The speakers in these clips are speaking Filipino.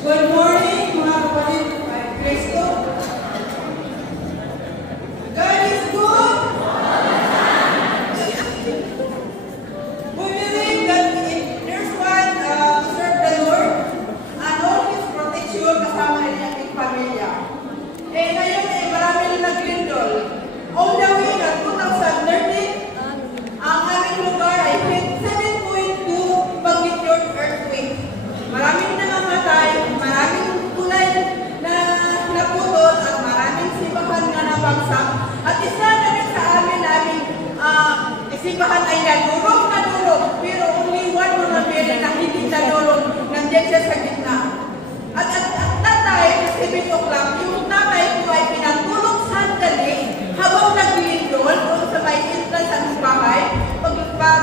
Good morning, mga kapatid kay Kristo. God is good. We believe that if there's one to serve the Lord and all His protection kasama rin ang ating pamilya. Eh ngayon marami rin naglindol. All the way na 2013, ang aming lugar ay 7.2 magnitude earthquake. Maraming nangamatay, maraming tulay na naputol at maraming sibahan na nabagsak. At isa na rin sa aming sibahan ay nadurog, pero only one mga pili na hindi nadurog, nandiyan siya sa gitna. At that time, 7 o'clock, yung tatay ko ay pinatulog sandali habang naglindol doon sa may entrance ng bahay. Pag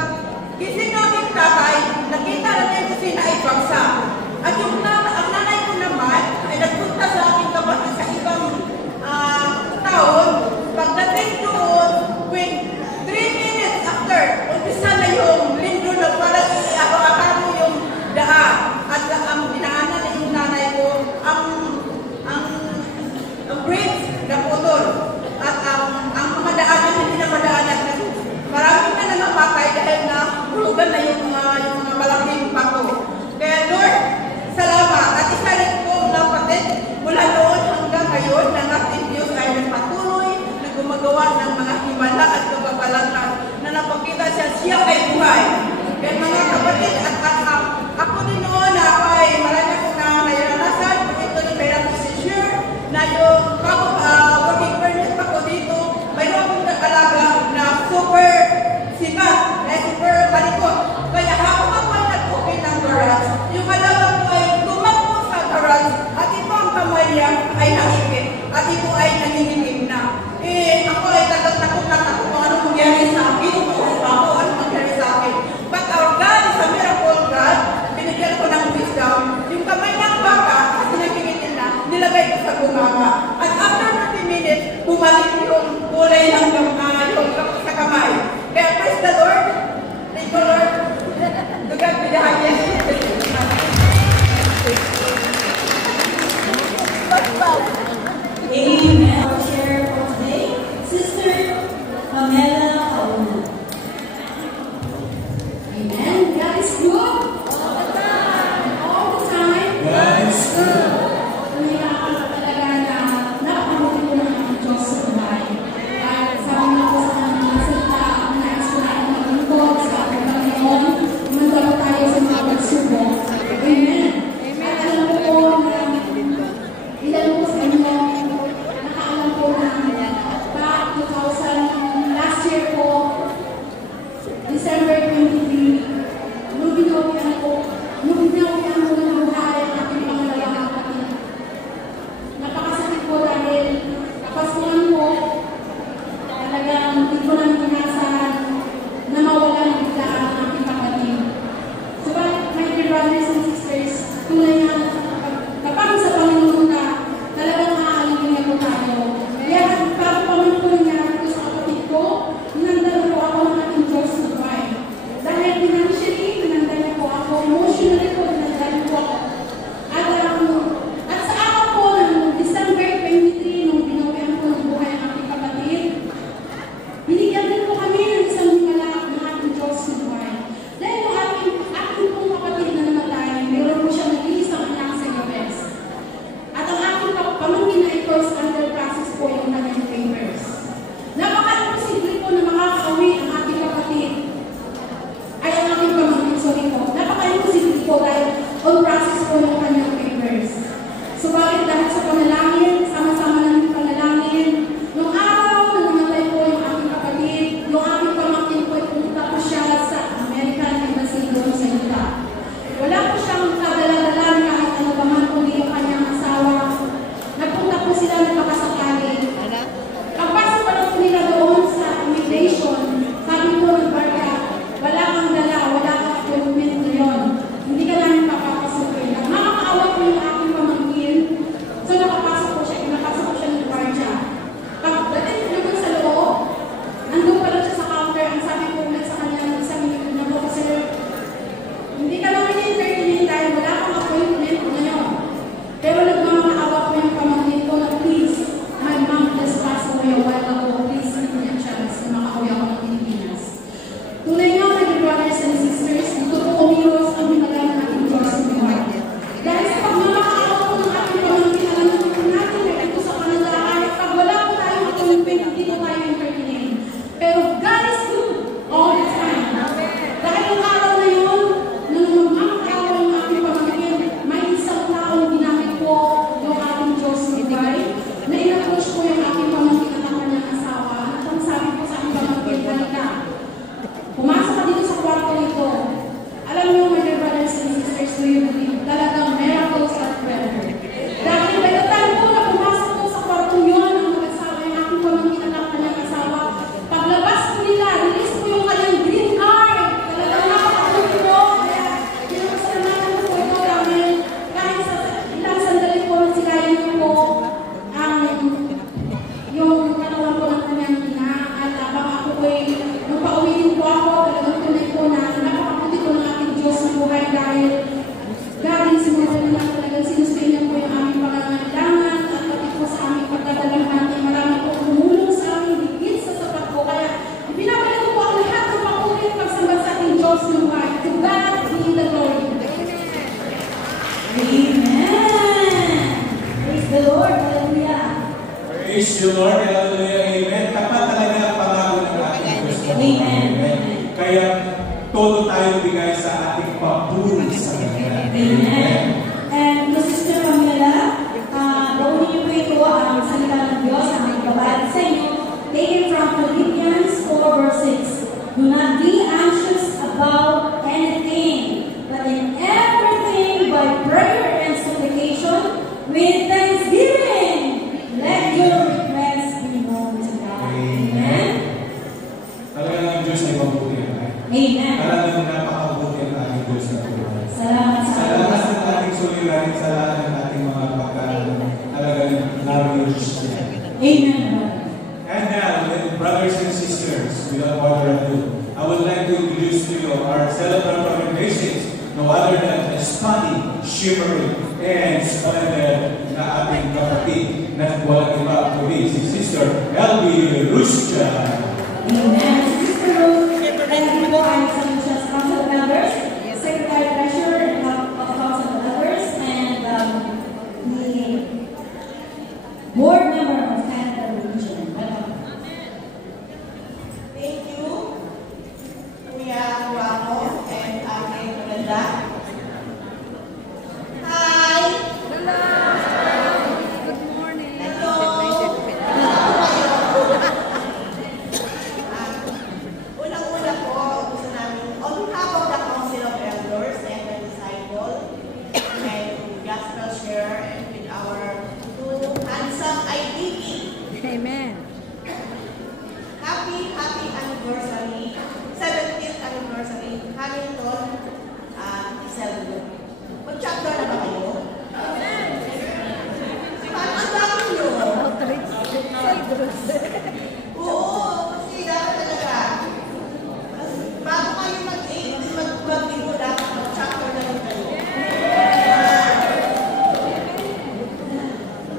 gising namin tatay, nakita natin kasi na ay bagsak. At yung ang nanay ko naman ay nagpunta sa aking kapatid sa ibang taon. Pagdating doon, when 3 minutes after, umpisa na yung lindol na parang iabang-abang yung daan. At ang dinaanan na yung nanay ko, ang bridge na putol. At ang mga daanan hindi na madaanan. Maraming na nanapatay dahil na hulugan na yung mga malaking bato. Kaya Lord, salamat. At isa rin po kapatid, mula noon hanggang ngayon, na natin Diyos ay nagpatuloy na gumagawa ng mga himala at kababalatan na napakita siya ay buhay. Kaya mga kapatid, at ako din noon na ako ay marami akong naranasan. Ito ni Pera Position na yung working permit ako dito, mayroon akong nag-alaga na super sibat, super palikot. Kaya habang ako ay nag-open ng garage, yung alaga ko ay tumakbo sa garage at ito ang kamay niya ay nakikip at ito ay nanginginig na. Ako ay takot kung anong mangyari sa akin, ano mangyari sa akin. But our God is a miracle God. Binigyan ko ng wisdom. Yung kamay ng baka, kasi naginginig na, nilagay ko sa bunganga. At after 30 minutes, bumalik yung kulay ng yung sa kamay. Kaya praise the Lord. Thank you, Lord. Dugan pinahagyan. Amen. Our chair for today, Sister Pamela Pauna. Amen. God is good. All the time. All the time. God is good. Umiyakan ka talaga na napakabuti ko ng ang Diyos sa buhay. At sabi nga ko sa mga salita, ang nais ko na ang maglingkod sa Panginoon, mandalo tayo sa mga pagsubok. Amen. At alam ko po na ilan po sa inyo nakaalam po na pa 2000 last year po, December 23, nung binawian ko ng buhay ang ating pangalawang kapatid. Napakasakit po dahil kapasuhan po, talagang hindi ko lang inasahan na mawalan ng bigla ang ating kapatid. So, my dear brothers and sisters, tunay na kapag sa Panginoon ka, talagang maaalingin niya po tayo. Kaya para paman po nangyari ko sa kapatid ko, hinandal po ako ng ating Diyos na buhay. Dahil financially, hinandal niya po ako, emotionally po, hinandal niya po ako. At sa araw po ng December 23, nung binawian ko ng buhay ang ating kapatid, binigyan din po kami ng isang himala ng ating Diyos na buhay. Dahil yung ating pong kapatid na namatay, mayroon po siya nag-iisang anak sa US. At ang aking pamangkin na ito is under process po yung kanyang papers. Napaka-imposible po na makakauwi ang ating kapatid. Ay, ang ating pamangkin, sorry po. Napaka-imposible po dahil on process po yung kanyang papers. Subalit dahil sa panalangin, sama-sama namin panalangin, nung araw na namatay po yung aking kapatid, yung aking pamangkin po ay pumunta po siya sa American Embassy doon sa Utah. Wala po siyang kadala-dala kahit ano pa man kundi yung kanyang asawa. Nagpunta po sila nagpakasakali. Kapasok pa lang po nila doon sa immigration, sabi po ng barya, wala kang dala, wala kang appointment ngayon. Hindi ka namin papapasukin. Nagmamakaawa po yung aking pamangkin. So nakapasok po Lalo na talagang sinustain niya po yung aming pangangailangan at pati po sa aming pagdadalahati. Marami po tumulong sa aming higit sa sapat po. Kaya binabalik ko po ang lahat ng pakulit pagsamba sa ating Diyos ng buhay. To God be the glory. Amen. Praise the Lord. Hallelujah. Praise the Lord. Hallelujah. Amen. Tapat talaga ang pangako ng ating Diyos. Amen. Kaya todo tayo bigay sa ating papuri sa Kanya. Amen. And to Sister Pamela, baunin niyo po ito ang salita ng Diyos, ang magbabayad sa inyo, taken from Philippians 4 verse 6. Do not be anxious about anything, but in everything by prayer and supplication with thanksgiving, let your requests be known to God. Amen. Talaga ng Diyos ay mabuti. Amen. Talagang napakabuti ang ating Diyos na buhay. Salamat sa Sa lahat ng ating suliranin, sa lahat ng ating mga pagkain, talagang nariyos siya. Amen. And now, brothers and sisters, without further ado, I would like to introduce to you our celebrant congregations, no other than Spotty, Shimmering, and Splendid na ating kapatid na walang iba kundi si Sister Elby Ruscha. Amen. Sister Ruth, thank you po ang sa council members, Secretary Treasurer of Council Members, and the board member of Canada Region. Welcome. Thank you, Kuya Ramos and Ate Maganda. Hi! Good morning. Hello! Unang-una po, gusto namin, on behalf of the Council of Elders and the Disciple, and Gospel Share, and with our two handsome IDP, Amen. happy anniversary, 70th anniversary, Hamilton, Iseldo. Mag-chapter na ba kayo? Paano ang dami nyo? Oo, kasi dapat talaga. Bago kayo mag-libo, dapat mag-chapter na rin kayo.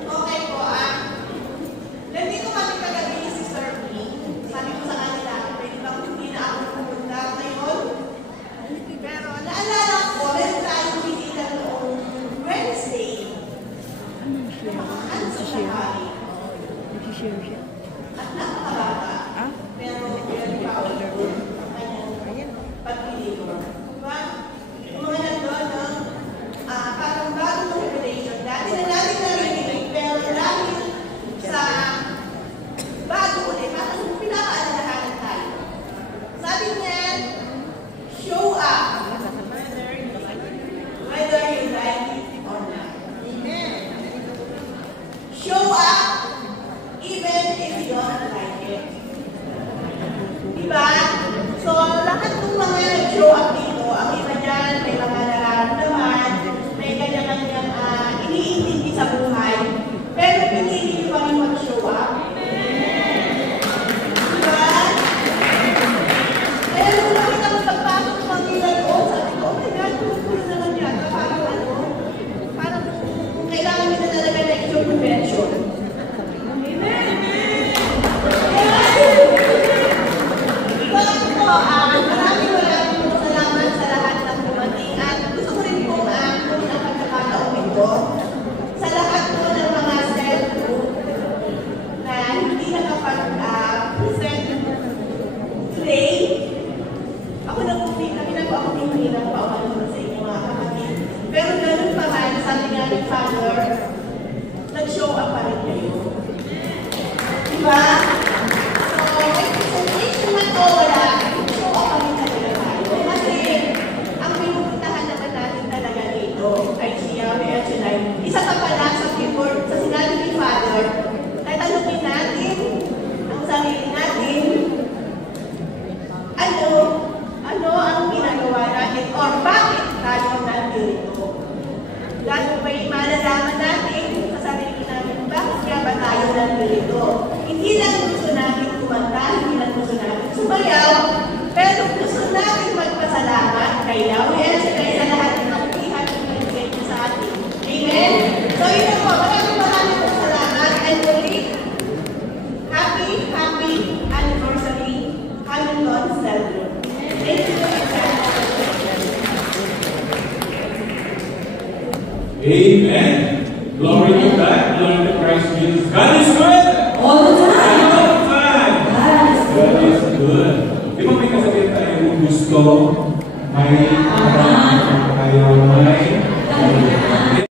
Okay po, nandito kami kagabi ni Sister P. Sabi ko sa kanila, pwede bang hindi na ako pumunta ngayon? Pero naalala ko, meron tayong bisita noong Wednesday. Ano sa Shahari? Nag-share siya. At napakabata. Pero very proud of kanyang pag-deliver. Diba? Yung mga nandun, parang bagong revelation. Dati na natin narinig, pero dahil sa bago ulit, parang pinapaalalahanan tayo. Sabi niya, show up. Whether you like it or not. Amen. Show up even if you don't like it. Diba? So, lahat ng mga nag-show up dito, ang iba dyan, may mga nararamdaman, may kanya-kanyang iniintindi sa buhay, pero pinili nyo pa rin mag-show up. Diba? Kaya nung nakita ko pagpasok ng Manila doon, sabi ko, oh my God, tulog naman yata. Parang kailangan nyo na talaga na issue convention. Amen! Bakit po, maraming salamat sa lahat ng dumating at gusto ko rin po kung ang pagkakataon ito sa lahat po ng mga cell group na hindi nakapag-present today. Ako na po, kami na po ako hindi na paumalunan sa inyo mga kapatid. Pero ganun pa man, sabi nga ni Father, nag-show up pa rin kayo. Diba? So, may presentation man o wala, show up pa rin talaga tayo. Kasi, ang pinupuntahan naman natin talaga dito ay si Yahweh at Shunay. Isa pa pala sa sinabi ni Father, tatanungin natin ang sarili natin, ano ang ginagawa natin or bakit tayo nandito? Lalo may malalaman natin sa sarili natin, bakit kaya ba tayo nandito? Hindi lang gusto natin kumanta, hindi lang gusto natin sumayaw, pero gusto natin magpasalamat kay Yahweh at sa lahat ng nakikihan ng pinigay sa atin. Amen. Glory to God. Glory to Christ Jesus. God is good. All the time. All the time. Yes. God is good. Di ba may kasabihan tayo kung gusto, may tayo, may